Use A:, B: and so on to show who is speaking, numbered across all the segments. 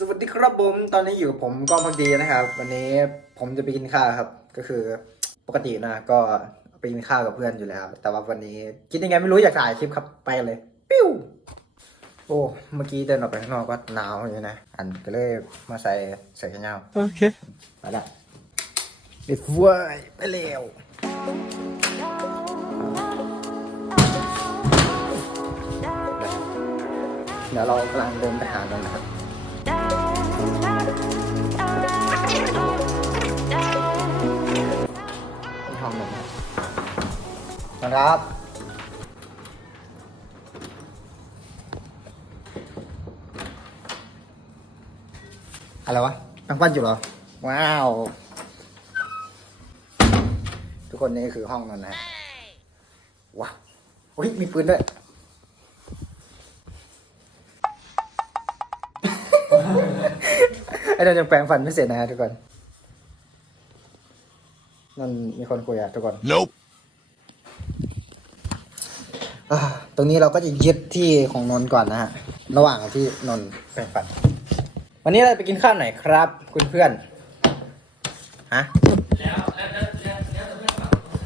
A: สวัสดีครับผมตอนนี้อยู่กับผมก้องพักดีนะครับ วันนี้ผมจะไปกินข้าวครับ ก็คือปกตินะ ก็ไปกินข้าวกับเพื่อนอยู่แล้ว แต่ว่าวันนี้คิดยังไงไม่รู้อยากถ่ายคลิปครับไปเลย ปิ้วโอ้เมื่อกี้เดินออกไปข้างนอกก็หนาวอยู่นะ อันก็เลยมาใส่ใส่กันยาว
B: Okay.
A: ไปละเด็ดเว้ยไปเร็วเดี๋ยวเรากำลังเดินไปหากันนะครับ นะครับ อะไรวะแป้งปั้นอยู่เหรอ ว้าว ทุกคนนี่คือห้องนั่นนะว้าวอุ้ยมีปืนด้วยไอ้นั่นยังแปลงฟันไม่เสร็จนะฮะทุกคน นั่นมีคนคุยอะทุกคน
B: Nope.
A: อ่าตรงนี้เราก็จะยึดที่ของนนท์ก่อนนะฮะ ระหว่างที่นนท์แปลงฟัน วันนี้เราไปกินข้าวไหนครับ คุณเพื่อน ฮะ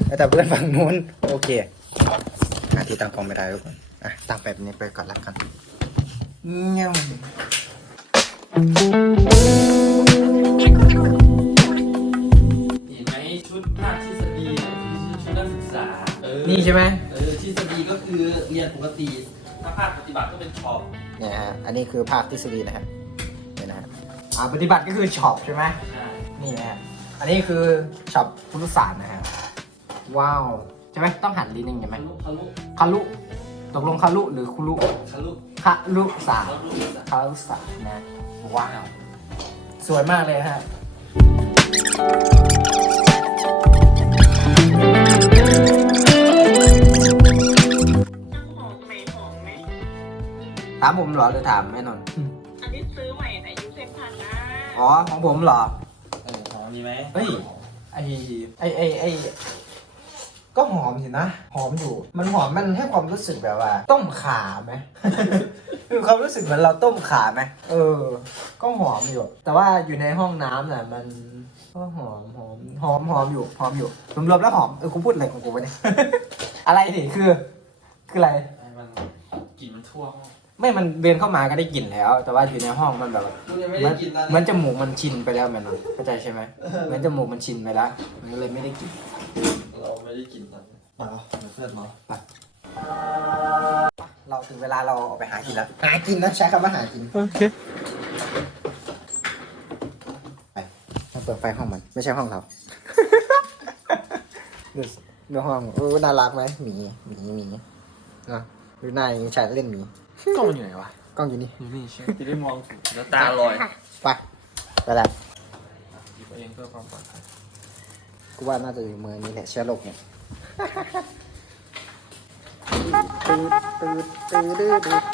A: แล้วแต่เพื่อนฝั่งนู้น โอเคหาที่ตั้งกล้องไม่ได้ทุกคนอะตั้งแบบนี้ไปก่อนละกันเงี้ยว
C: เห็นไหมชุดภาคทฤษฎีชุดนักศึกษาเออ
A: นี่ใช่ไหม
C: เออทฤษฎีก็ คือเรียนปกติถ้าภาคปฏิบัติก็เป็นช็อป
A: เนี่ยฮะ อันนี้คือภาคทฤษฎีนะฮะเนี่ยนะฮะอ่าปฏิบัติก็คือช็อปใช่ไหม
C: ใช่
A: นี่นะฮะ อันนี้คือช็อปพุทธศาสตร์นะฮะ ว้าว ใช่ไหมต้องหันลิ้นอย่างเงี้ยไหม
C: คารุ
A: คารุตกลงคารุหรือคุรุ
C: คารุ
A: คารุศาสต
C: คา
A: ร์
C: รุ
A: คารุศาสตร์นะ ว้าว สวยมากเลยฮะ ถามผมเหรอหรือถามแม่นนท์
D: อันนี้ซื้อใหม่ไหนยูเซนพันนะ
A: อ๋อของผมเหรอ
C: เออหอมดีไหม
A: เฮ้ยไอไอไอไอก็หอมอยู่นะ หอมอยู่ มันหอมมันให้ความรู้สึกแบบว่า ต้มขาไหมมีความรู้สึกเหมือนเราต้มขาไหมเออ ก็หอมอยู่ แต่ว่าอยู่ในห้องน้ำน่ะมันก็หอมหอมหอมหอมอยู่หอมอยู่รวมๆแล้วหอมเออกูพูดอะไรของกูวะเนี่ยอะไรนี่คือ คืออะไร
C: ให้มันกลิ่นมันทั่วห้อง
A: ไม่มันเดินเข้ามาก็ได้กลิ่นแล้ว แต่ว่าอยู่ในห้องมันแบบว่า
C: คุณยังไม่
A: เหมื
C: ได้
A: อน
C: กินตอน
A: เหมือนจมูกมันชินไปแล้วแม่นอนเข้าใจใช่ไหมเหมือนจมูกมันชินไปแล้วมันก็เลยไม่ได้กลิ่น
C: เราไม่ได้กินตอน
A: อ๋อ
C: เพื่อนเนาะ
A: เราถึงเวลาเราออกไปหากินแล้วหากินนะใช้คำว่าหากิน
B: Okay.
A: ไปมาเปิดไฟห้องมัน ไม่ใช่ห้องเรา ดูดูห้องโอ้น่ารักไหมหมีหมีหมีเนอะดู หน้าอย่างนี้ใช่เล่นหมี
C: กล้องอยู่ไหนวะ
A: กล้องอยู่นี่
C: อยู่นี่ใช่จะได้มองถูกแล้วตาลอย
A: ไปไปแล้ว
C: หยิบเองเพื่อความปลอดภัย
A: กูว่าน่าจะอยู่เมืองนี้แหละเชื้อโรคเนี่ยตืดตืดตืดตืดตืด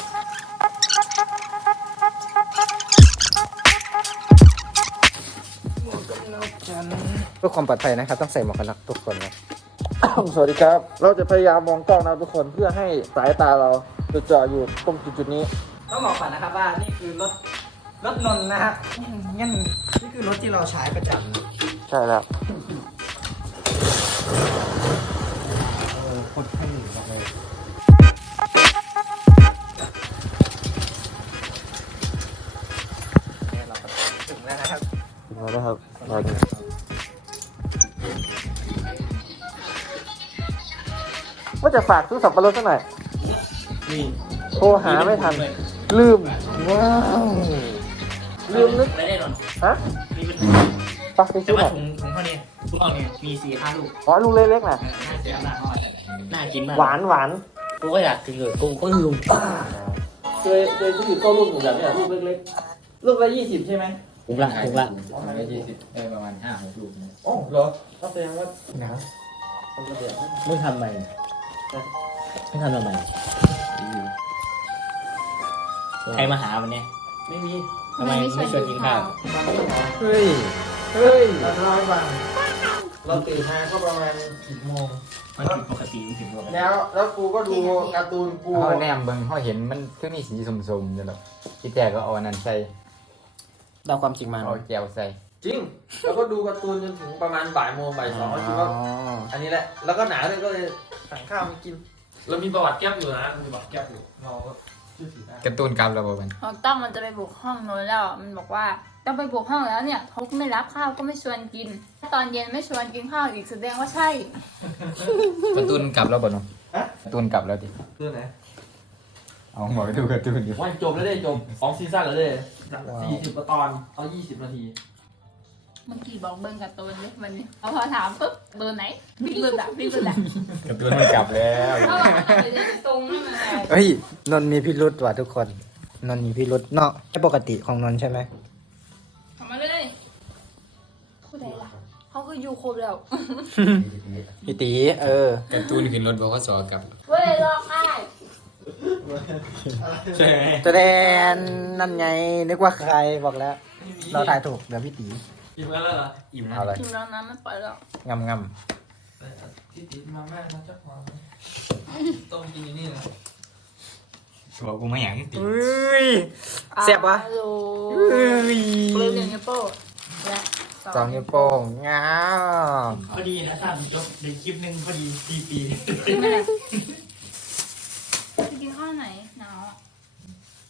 A: เพื่อความปลอดภัยนะครับ ต้องใส่หมวกกันน็อกทุกคนนะ
E: สวัสดีครับ เราจะพยายามมองกล้องนะทุกคนเพื่อให้สายตาเราจดจ่ออยู่ตรงจุดๆนี้
A: ต้องบอกก่อนนะครับว่านี่คือรถรถนนต์นะฮะงั้นนี่คือรถที่เราใช้ประจำนะ
E: ใช่แล้ว
A: เออคนให้หนึ่งบอกเลยเนี่ยเราก็ถึงแล้วนะครับ
E: มาแล้วครับเราดู จะฝากซื้อสับปะรดสักหน่อย
C: นี่
E: โทรหาไม่ทัน ลืม ว้าวลืมนึก
C: ไม่ได้นอน
E: ฮะ
C: มีเป็น
E: ปักไป
C: แต่
E: ซื้อห
C: ว่า
E: น่อย
C: ถุงถุงเท่านี้ทุกเอาเนี่ยมีสี่ห้าลูก
E: อ๋อลูกเล็กๆน่ะ
C: น่าเสียหน้าน่ากินมาก
E: หวานหวาน
C: กูก็อยากกินเลยกูก็ลืมเคยเคยซื้อก็ลูกหนูแบบเนี้ยลูกเล็กๆลูกละยี่สิบใช่ไหม
F: ถุงละถุงละ
C: ประมาณยี่สิบ
F: ได้ประมาณห้าหกลูกนะ
C: อ๋อเหรอก็แสดงว่า
A: นะ
C: คนละเดียว
F: มึงทำไมมึง ทำทำไมใครมาหาวันนี้
C: ไม่มี
F: ทำไมไม่ชวนกินข้าว
A: เฮ้ย เฮ้ย
E: เราจะเล่าให้ฟังเราตื่นมาก็ประมาณสิบโมง
F: มันผิดปกติมันผิดปกติ
E: แล้วแล้วกูก็ดูการ์ตูนกู
G: เขาแนมเบิ่งเขาเห็นมันคือมีสีสมๆอยู่แล้วที่แต่ก็เอาอันนั้นใส่
A: เดาความจริงมา
B: เอาแจวใส่
E: จริง แล้วก็ดูการ์ตูนจนถึงประมาณบ่ายโมงบ่ายสองก็คิดว่าอันนี้แหละ แล้วก็หนาเลยก็เลยสั่งข้าวมากิน
C: เรามีประวัติแก้มอยู่นะมีประวัติแก้มอยู่เราก็เชื่อถือได้
B: การ์ตูนกำระบบมัน
G: ของตั้มมันจะไปบุกห้องโน้นแล้ว มันบอกว่าต้องไปบุกห้องแล้วเนี่ยเขาก็ไม่รับข้าวก็ไม่ชวนกินตอนเย็นไม่ชวนกินข้าวอีกแสดงว่าใช่
B: การ์ตูนกลับแล้วบ่เนาะ
E: ฮะ
B: การ์ตูนกลับแล้วดิ
E: เรื่องไหน
B: เอาหมอไปดูการ์ตูนดิ
C: วันจบแล้วได้จบสองซีซั่นแล้วได้สี่สิบกว่าตอนเอายี่สิบนาที
G: เมื่อกี้บอกเบิ้งกับตูนเลยวันนี้เอาพอถามปุ๊บตูนไหนพี่รุ่นอะพี่รุ่นอะ
B: การ์ตูนมันกลับแล้ว
G: เขาบอกว่าเดี๋ยวจะตรงนั่นแหละ
A: เฮ้ยนนท์มีพิรุษว่ะทุกคนนนท์มีพิรุษเนาะไม่ปกติของนนท์ใช่ไหม
G: ทำมาเลยผู้ใดล่ะเขาก็อยู่ครบแล้ว
A: พี่ตีเออ
B: การ์ตูนขึ้นรถบอกว่าสอกลับ
G: เว้ยลอกอ้าย
B: ใช่ไหม
A: แสดงนั่นไงนึกว่าใครบอกแล้ว เราถ่ายถูกเดี๋ยวพี่ตี
C: อิ่มแล้วเหรอ
B: อิ่มนะ
A: เอาเลย
G: ทีมเรานั้นไม่ปล่อยแล้ว
A: งำง
C: ที่ติดมาม่านะเจ้าของต้องกินอยู่นี่นะ
B: บอกกูไม่อยากให้ติดำ
A: อุ้ยเสียบวะ
G: ฮัลโหล
A: อุ้ย
G: ปืนหนึ่งนิ้วโป้งและ
A: สองนิ้วโป้งงาม
F: พอดีนะท่านจบในคลิปหนึ่งพอดีปีปี
G: จะกินข้าวไหนหนาวอะ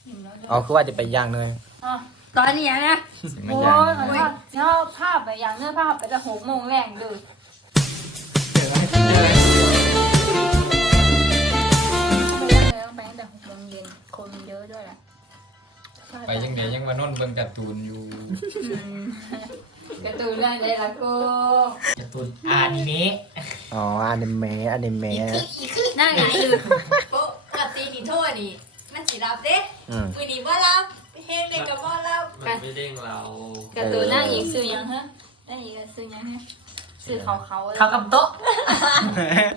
G: หิวแล้วด้วย
A: อ๋อคือว่าจะไปย่างเลย
G: อ๋อ ตอนนี้นะ
B: ไม่
G: โอ้
B: อยาก
G: ยภาพชอบภาพไปอย่างเนื้อภาพไปจะหกโมงแรงเลยไปตั้งแต่หกโมงเย็นคนมันเยอะด้วยแหละ
B: ไปยังไงยังมานอนเบิ่งการ์ตูนอยู่
G: อืมการ์ตูนเรื่องอะไรล่ะกู
F: การ์ตูนอานิเมะ
A: อ๋ออนิเมะอนิเมะ
G: น่าไงคือ
H: ปกตินี่โทษนี่ มันสิรับเด้
A: อืม
H: มือนี้ว่ารับ เฮงเด็กกับว่ารับ
C: มันไม่เด้งเรา
G: การ์ตูนนั่งอีกซื้อยังฮะนั่งอีกซื้อยังฮะซื้อเขาเขา
F: เขากับโต๊ะ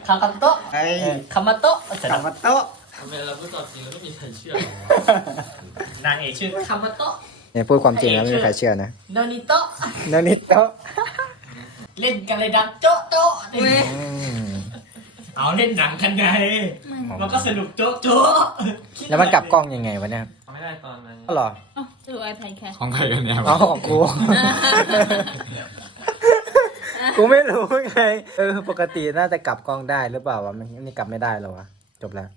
F: เขากับโต๊ะ
A: ไอ้
F: คามาโต๊ะเสร็จ
A: กลั
F: แล้
A: บ
F: ว
A: มาโต๊ะ
C: ทำไมเราพูดตอบจริงแล้วไม่มีใครเชื่อ
F: นางเอกชื่อคามาโต๊ะ
A: เนี่ยพูดความจริงแล้วไม่มีใครเชื่อนะ
F: โดนิโต๊ะ
A: นนิโต๊ะ
F: เล่นกันเลยดังโจ๊ะโจ๊ะ
A: อืม
F: เอาเล่นหนังกันไงมันก็สนุกโจ๊ะโจ๊ะ
A: แล้วมันกลับกล้องยังไงวะเนี่ย
C: ไม่ได้ตอนนั้น
A: ก็หรอ
G: อ๋อจะดูไอแพดแคส
B: ของใครกันเนี่ย
A: อ๋อของกู กูไม่รู้ไงเออปกติน่าจะกลับกล้องได้หรือเปล่าวะมันนี่กลับไม่ได้หรอวะจบแล้ว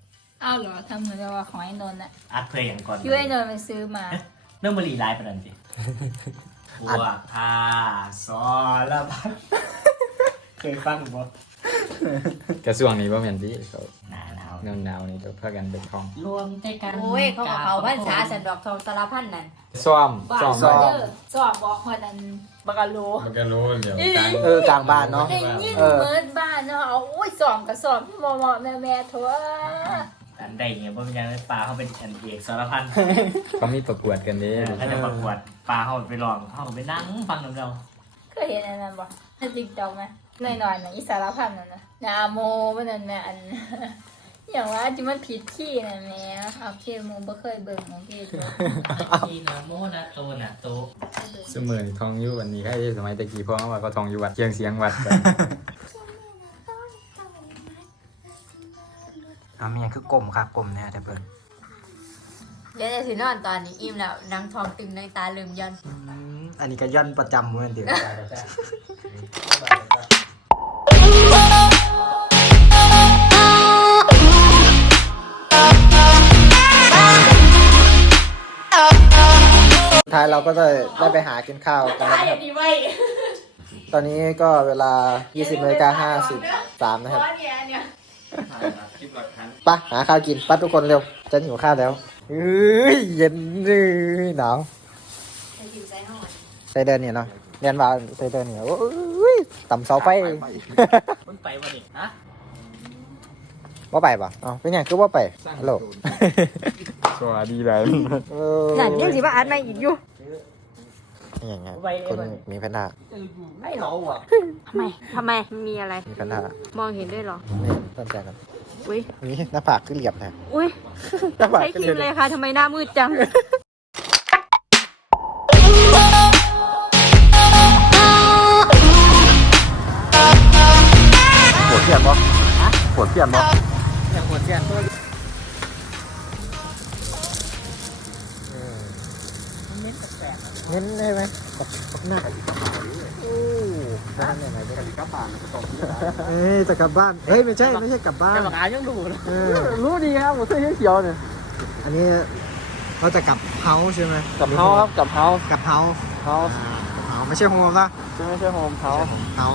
G: อ้าวเหรอทำเหมือนกับว่าของไอ้นนท์อะ
F: อัดเพลงก่อน
G: ยูไอ้นนท์ไปซื้อมา
F: เรื่องบรีไลฟ์ประเด็นสิบัวพาซอละพันเคยฟังบ่
B: กระทรวงนี้ว่าแม่นที่เขา
F: หนาหนาว
B: เนืองดาวนี่ตัวเพื่อกันเป็นของ
F: รวมใจกัน
H: โอ้ยเขากับเขาพันษาสันดอกทองสารพันนั่น
B: ซ่อม
G: บ้า
B: ซ่อม
G: ซอ
B: ไว้
G: เดอร์ซอบอกคนนั้นบักกะโล
B: มันก็รู้เดี๋ยวกลาง
A: เออกลางบ้านเนาะ
G: ได้ยิน
A: เออ
G: เมิดบ้านเนาะเอาโอ้ยสอมกับสอมมอมอแม่แม่ทัว
F: อันใดเนี่ยบ่เป็นยังไงปลาเขาเป็นอันเอกสารพัน
B: เขามีประกวดกันเด้
F: เขาจะประกวดปลาเขาไปลองเขาไปนั่งฟังน้ำเรา
G: เคยเห็นอันนั้นบ่ในติ๊กต็อกไหมหน่อยๆนะอีสารพันนั่นนะนาโมมันนั่นน่ะอัน อย่างว่าจิมันผิดที่นะแม่เอาเคโมบ่เคยเบิ่งของพี่ตัว
F: ทีนะโมนะโตนะโต
B: เสมอนี่ทองอยู่วันนี้ใครที่สมัยตะกี้พ่อว่าก็ทองอยู่วัดเชียงเสียงวัดกัน
A: เอาเมียคือกลมค่ะกลมเนี่ยแต่เพิ่น
H: เดี๋ยวจะสินอนตอนนี้อิ่มแล้วนางทองตึงในตาเริ่มยัน
A: อืมอันนี้ก็ย่อนประจำเหมือนเดิมท้ายเราก็จะได้ไปหากินข้าวกันแล้วนะครับ
H: ดีไว้
A: ตอนนี้ก็เวลา 20นาฬิกา53 นะครับ
H: เนี่ยเนี่ย
C: คลิปหลักฐาน
A: ไปหาข้าวกินไปัดทุกคนเร็ว จะหิวข้าวแล้วเอ้ยเย็นเลยหนาว
H: ใส่ผิวใส่ห้อง
A: ใส่เดินเนี่ยเนาะเรียนว่าใส่เดินเนี่ยโอ้ยต่ำเสาไฟ
F: มันไปวันนี้นะ
A: ว่าไปปะอ๋อเป็นไงคือว่าไปฮัลโหล
B: สวัสดีเลย
A: เออ
H: นั่นยังสิว่าอัดไม่อีกอยู่
A: อย่างเงี้ยคุณมีแพนด้า
F: ไม่เราอะ
H: ทำไมทำไมมีอะไร
A: มีแพนด้าม
H: องเห็นด้วยเหรอ
A: นี่ต้นใจกัน
H: อุ้ย
A: นี่หน้าผากขึ้นเหลี่ยมนะ
H: อุ้ย
A: หน้าผาก
H: ใช้
A: ขึ้น
H: ค
A: เห
H: รี
A: ลี่ย
H: ม
A: ม
H: เลยค่ะทำไมหน้ามืดจัง
A: ปวดเทียนปะปวดเทียนปะ อย่างปวดเทียนมันเม็ดแปลกเน้นได้ไหมกับกับหน้าโอ้จะทำยังไงจะกลับบ้านเอ้ยจะกลับบ้าน เฮ้ยไม่ใช่ไม่ใช่กลับบ้าน
C: แต่บางอันยังดูนะ
E: รู้ดีครับผมเสื้อเขียวเนี่ย
A: อันนี้เราจะกลับเฮาใช่ไหม
E: กลับเฮาครับกลับเฮาก
A: ลับเฮา
E: เฮา
A: อ่าไม่ใช่โฮมนะ
E: ไม่ใช่โฮมเฮา
A: เฮา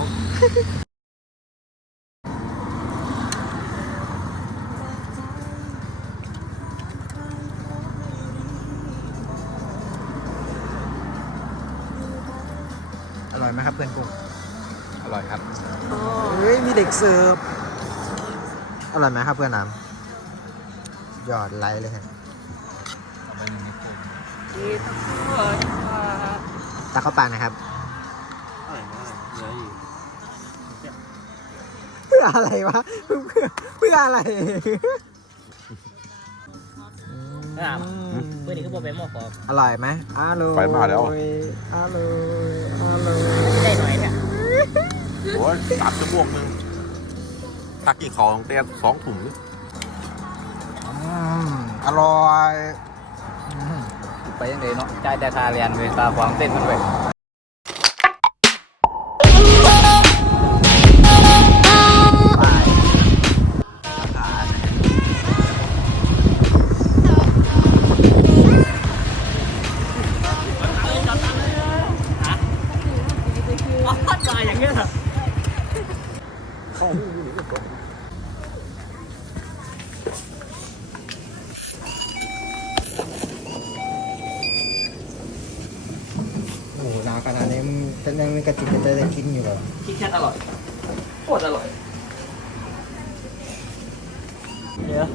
A: ไหมครับเพื่อนกุ้ง
B: อร่อยครับ
A: เฮ้ยมีเด็กเสิร์ฟอร่อยไหมครับเพื่อนน้ำยอดไลค์เลยฮะตักเข้าปากนะครับเพื่ออะไรวะเพื่อเพื่ออะไร
C: ครับเพื่อนนี่ก็บอกไปหมอขอบ
A: อร่อยไหมอร่อย
I: ไฟมาแล้ว
A: อร่อยอร่อย
C: ได้หน่อยเนี่ย
I: โอ้ยสามชั่วโมงนึงถ้ากินของเตี้ยสองถุงนี่
A: อืมอร่อยอืม
B: ไปยังไงเนาะจ่ายแต่ค่าเรียนเลยตาควางเต้นมันด้วย
A: ขนาดนี้มึงจะยังมีกระจิกกระใจจะกินอยู่เหรอ
C: คิดแค่อร่อยโคตรอร่อยเดี๋ยว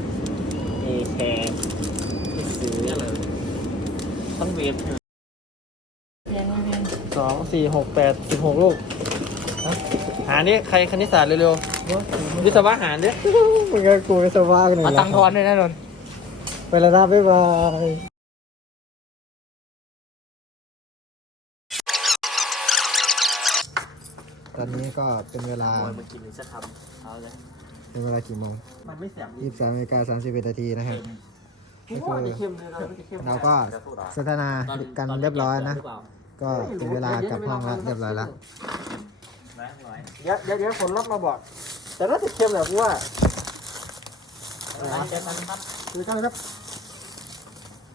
C: เอแคร์ไม่ซื้อเลยต้องเวฟ
E: สองสี่หกแปดสิบหกลูกฮะหารนี่ใครคณิตศาสตร์เร็วๆวิศวะหารดิ
A: มึงก็กูไปสว่างหน่อย
C: เอาตังค์ทอนด้วยนะนนท์
A: ไปแล้วนะบ๊ายบาย ตอนนี้ก็เป็นเวลา
C: โอ้ยมากินเลยสักคำเอาเลย
A: เป็นเวลากี่โมง
C: มันไม่แสบ
A: ยี่สิบสามนาฬิกาสามสิบเอ็ดนาทีนะครับ
C: คิดว่าจะเข้มเลยเราไม่ได้เข้ม
A: เราก็สนทนากันเรียบร้อยนะ ก็ถึงเวลากลับห้องแล้วเรียบร้อยแล้ว
C: นะร้อย
E: เดี๋ยวเดี๋ยวเดี๋ยวผลลัพธ์มาบอก แต่น่าจะเค็มแหละกูว่า
C: เจอกันครับ
E: คือกันครับ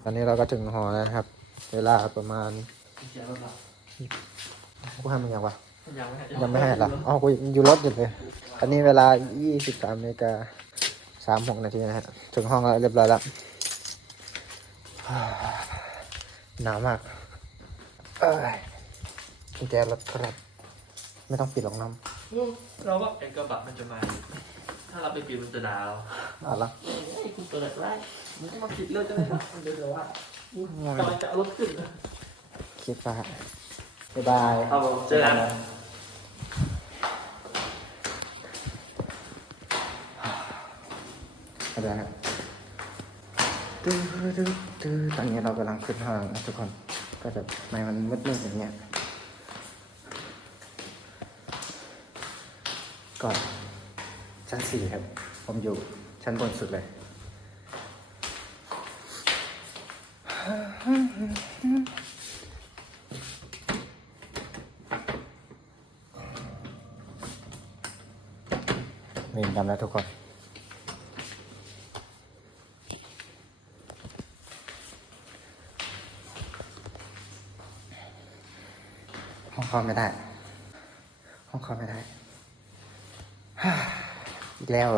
A: ตอนนี้เราก็ถึงหอแล้วนะครับ เวลาประมาณ
C: เจอกันครับ
A: กูให้มึงยังวะ
C: ยังไม่ให้
A: ยังไม่ให้เหรออ๋อกูอยู่รถอยู่เลยตอนนี้เวลา 23นาฬิกา36นาทีนะฮะ ถึงห้องแล้วเรียบร้อยแล้ว หนาวมากเอ้ยกุญแจรถครับ ไม่ต้องปิดหรอกน้
C: เราก็ไอ้กระบะมันจะมา ถ้าเราไปปิดมันจะดาวำ
A: เอาละ
C: เฮ้ยคุณเปิดไว้มันก็มาปิดเลยจะได้ครับมันจะเดี๋ยวว่าตอนจะเอารถขึ้น
A: คิดว่าบ๊ายบาย
C: ครับผมเจอกันา
A: ยบายครับตื้อตอตื้อตอนนี้เรากำลังขึ้นห้างนะทุกคน ก็จะไม่มันมืดๆอย่างเงี้ย ก่อนชั้นสี่ครับ ผมอยู่ชั้นบนสุดเลยมีกันแล้วทุกคน ห้องเข้าไม่ได้ ห้องเข้าไม่ได้ อีกแล้ว